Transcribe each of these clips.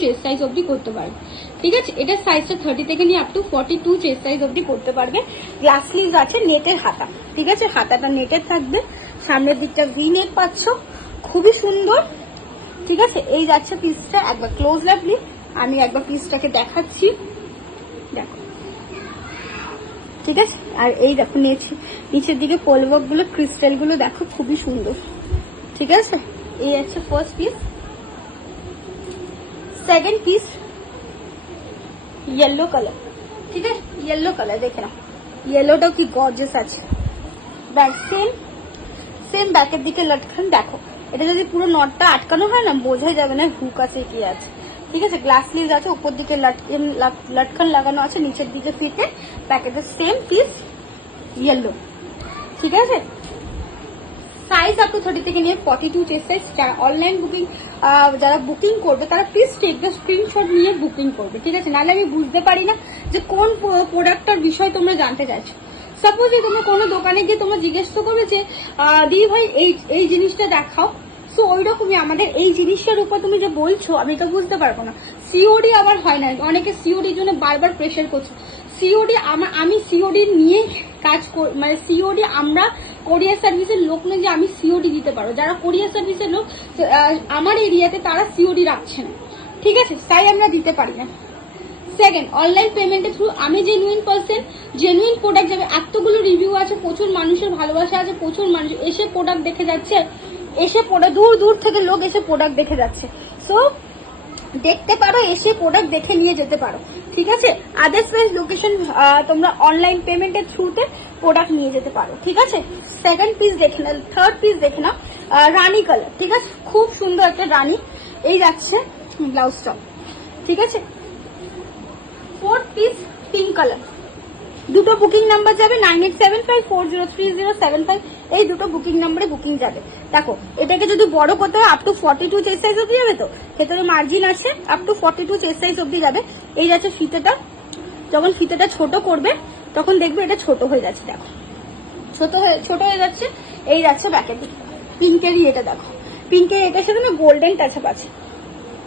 Chest size অবধি করতে পারবে। ঠিক আছে, এটা সাইজটা 30 থেকে নিয়ে আপ টু 42 চেস্ট সাইজ অবধি করতে পারবে। গ্লাস স্লিভ আছে, নেটের হাতা। ঠিক আছে, হাতাটা নেটের থাকবে, সামনের দিকটা ভি নেক পাচ্ছ, খুবই সুন্দর। ঠিক আছে, এই যাচ্ছে পিসটা। একবার ক্লোজ লাগলি, আমি একবার পিসটাকে দেখাচ্ছি, দেখো। ঠিক আছে, আর এই দেখো নিচের দিকে পোলওয়ার্ক গুলো, ক্রিস্টাল গুলো দেখো, খুবই সুন্দর। ঠিক আছে, এই আছে first piece. Second piece yellow colour. ঠিক আছে, येलो কালার দেখে নাও, येलोটাও কি গর্জিয়াস আছে। ব্যাক সেম ব্যাকের দিকে লটকান দেখো। এটা যদি পুরো নটটা আটকানো হয় না, বোঝাই যাবে না হুক আছে কি আছে। ঠিক আছে, গ্লাস স্লিভ আছে, উপর দিকে লটকান লাগানো আছে, নিচের দিকে ফিটে। প্যাকেটের সেম পিস येलो। ঠিক আছে, সাইজ আপ টু 30 থেকে নিয়ে 42 চেস্ট সাইজ। যারা অনলাইন বুকিং যারা বুকিং করবে তারা প্লিজ টেক দ্য স্ক্রিনশট নিয়ে বুকিং করবে। ঠিক আছে, নাহলে আমি বুঝতে পারি না যে কোন প্রোডাক্টটার বিষয় তোমরা জানতে চাইছো। সাপোজ তোমরা কোনো দোকানে গিয়ে তোমরা জিজ্ঞেস করবে যে দিদি ভাই এই জিনিসটা দেখাও, সো ওই রকমই আমাদের এই জিনিসটার উপর তুমি যে বলছো আমি তো বুঝতে পারবো না। সিওডি আবার হয় না, অনেকে সিওডির জন্য বারবার প্রেশার করছো। সিওডি আমি সিওডি নিয়ে কাজ মানে সিওডি আমরা কোরিয়ার সার্ভিসের লোক নয় যে আমি সিওডি দিতে পারবো। যারা কোরিয়ার সার্ভিসের লোক আমার এরিয়াতে তারা সিওডি রাখছে না। ঠিক আছে, তাই আমরা দিতে পারি না। সেকেন্ড, অনলাইন পেমেন্টের থ্রু আমি জেনুইন পার্সন, জেনুইন প্রোডাক্ট যাবে। এতগুলো রিভিউ আছে, প্রচুর মানুষের ভালোবাসা আছে, প্রচুর মানুষ এসে প্রোডাক্ট দেখে যাচ্ছে, এসে দূর দূর থেকে লোক এসে প্রোডাক্ট দেখে যাচ্ছে। সো দেখতে পারো, এসে প্রোডাক্ট দেখে নিয়ে যেতে পারো। ঠিক আছে, আদার্সওয়াইজ লোকেশন তোমরা অনলাইন পেমেন্টের থ্রুতে প্রোডাক্ট নিয়ে যেতে পারো। ঠিক আছে, সেকেন্ড পিস দেখে নাও, থার্ড পিস দেখে নাও, রানী কালার। ঠিক আছে, খুব সুন্দর একটা রানী। এই যাচ্ছে ব্লাউজটা। ঠিক আছে, ফোর্থ পিস পিঙ্ক কালার। দুটো বুকিং নাম্বার যাবে 9875403075। এই দুটো বুকিং নাম্বারে বুকিং যাবে। দেখো, এটাকে যদি বড় করতে হয় আপ টু 42 চেস্ট সাইজ অব্দি যাবে, তো ভেতরে মার্জিন আছে, আপ টু 42 চেস্ট সাইজ অব্দি যাবে। এই যাচ্ছে ফিতেটা। যখন ফিতেটা ছোট করবে তখন দেখবে এটা ছোট হয়ে যাচ্ছে। দেখো, ছোট হয়ে যাচ্ছে। এই যাচ্ছে ব্যাকের দিকে পিঙ্কেরই, এটা দেখো, পিঙ্কের এটার সাথে না গোল্ডেন টাচআপ আছে।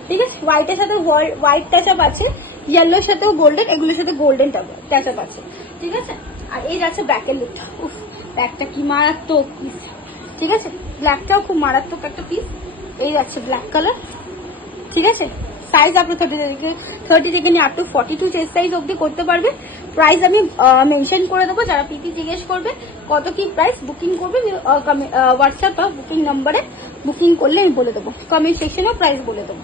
ঠিক আছে, হোয়াইটের সাথে হোয়াইট টাচআপ আছে, ইয়েলোর সাথেও গোল্ডেন, এগুলোর সাথে গোল্ডেন টাচআপ আছে। ঠিক আছে, আর এই যাচ্ছে ব্যাকের লুকটা। উফ, ব্যাকটা কি মারাত্মক পিস। ঠিক আছে, ব্ল্যাকটাও খুব মারাত্মক একটা পিস। এই যাচ্ছে ব্ল্যাক কালার। ঠিক আছে, সাইজ আপনি 30 থেকে নিয়ে আপ টু 42 চেস্ট সাইজ অব্দি করতে পারবে। প্রাইস আমি মেনশন করে দেবো, যারা পিপি জিজ্ঞেস করবে কত কি প্রাইস, বুকিং করবে হোয়াটসঅ্যাপ বা বুকিং নাম্বারে বুকিং করলে আমি বলে দেবো, কমেন্ট সেকশনেও প্রাইস বলে দেবো।